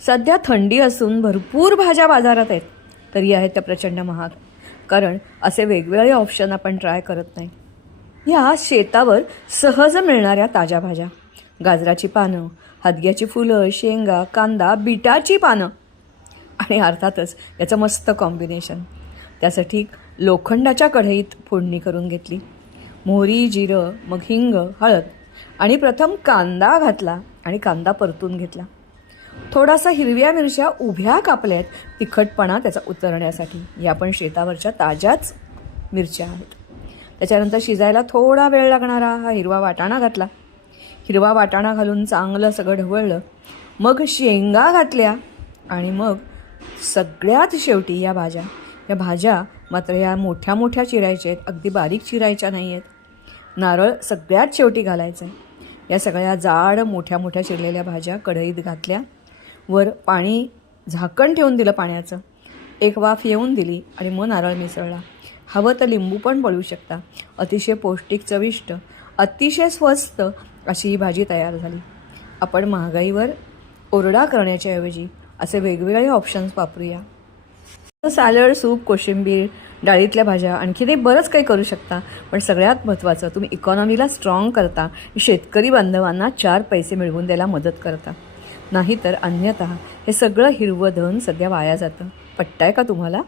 सध्या थंडी असून भरपूर भाज्या बाजारात आहेत, तरी आहेत त्या प्रचंड महाग. कारण असे वेगवेगळे ऑप्शन आपण ट्राय करत नाही. ह्या शेतावर सहज मिळणाऱ्या ताज्या भाज्या, गाजराची पानं, हदग्याची फुलं, शेंगा, कांदा, बीटाची पानं आणि अर्थातच याचं मस्त कॉम्बिनेशन. त्यासाठी लोखंडाच्या कढईत फोडणी करून घेतली. मोहरी, जिरं, मग हिंग, हळद आणि प्रथम कांदा घातला आणि कांदा परतून घेतला. थोडासा हिरव्या मिरच्या उभ्या कापल्यात तिखटपणा त्याचा उतरण्यासाठी. या पण शेतावरच्या ताज्याच मिरच्या आहेत. त्याच्यानंतर शिजायला थोडा वेळ लागणारा हा हिरवा वाटाणा घातला. हिरवा वाटाणा घालून चांगलं सगळं ढवळलं. मग शेंगा घातल्या आणि मग सगळ्यात शेवटी या भाज्या मात्र या मोठ्या मोठ्या चिरायच्या आहेत, अगदी बारीक चिरायच्या नाही आहेत. नारळ सगळ्यात शेवटी घालायचं आहे. या सगळ्या जाड मोठ्या मोठ्या चिरलेल्या भाज्या कढईत घातल्या. वर पाणी झाकण ठेवून दिलं पाण्याचं. एक वाफ येऊन दिली आणि मग नारळ मिसळला. हवं तर लिंबू पण पळू शकता. अतिशय पौष्टिक, चविष्ट, अतिशय स्वस्त अशी ही भाजी तयार झाली. आपण महागाईवर ओरडा करण्याच्या ऐवजी असे वेगवेगळे ऑप्शन्स वापरूया. सॅलड, सूप, कोशिंबीर, डाळीतल्या भाज्या, आणखी बरंच काही करू शकता. पण सगळ्यात महत्त्वाचं, तुम्ही इकॉनॉमीला स्ट्रॉंग करता, शेतकरी बांधवांना 4 पैसे मिळवून द्यायला मदत करता. नाहीतर अन्यथा हे सगळं हिरवं धन सध्या वाया जातं. पटतंय का तुम्हाला?